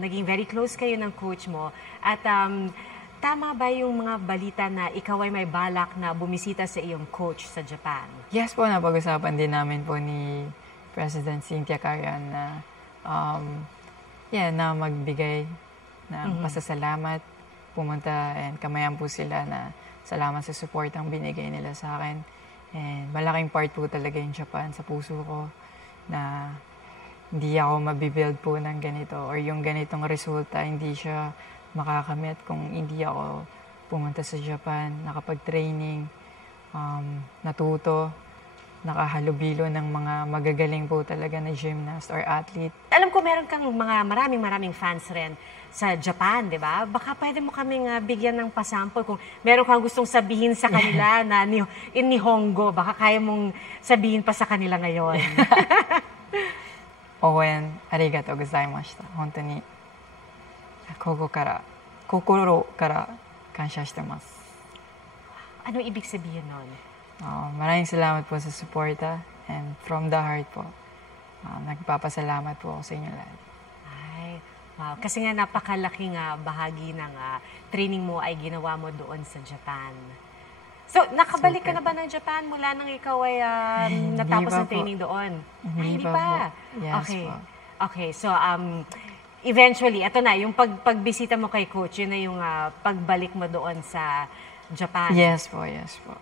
naging very close kayo ng coach mo. At tama ba yung mga balita na ikaw ay may balak na bumisita sa iyong coach sa Japan? Yes po, napag-usapan din namin po ni President Cynthia Carian na na magbigay ng pasasalamat, pumunta and kamayan po sila na salamat sa support ang binigay nila sa akin. And malaking part po talaga yung Japan sa puso ko na hindi ako mabibuild po ng ganito or yung ganitong resulta, hindi siya makakamit kung hindi ako pumunta sa Japan, nakapag-training, natuto, nakahalubilo ng mga magagaling po talaga na gymnast or athlete. Alam ko meron kang mga maraming fans rin sa Japan, di ba? Baka pwede mo kaming bigyan ng pasample kung meron kang gustong sabihin sa kanila na in Nihongo, baka kaya mong sabihin pa sa kanila ngayon. Owen, arigatou gozaimashita. Honto ni kokoro kara kansha shitemasu. Ano ibig sabihin nun? Maraming salamat po sa suporta and from the heart po. Nagpapasalamat po ako sa inyo lahat. Ay, wow. Kasi nga napakalaking bahagi ng training mo ay ginawa mo doon sa Japan. So, nakabalik ka na ba ng Japan mula nang ikaw ay natapos ng training doon? Hindi pa. Yes okay. po. Okay, so eventually, ito na, yung pagbisita mo kay coach, yun na yung pagbalik mo doon sa Japan. Yes po, yes po.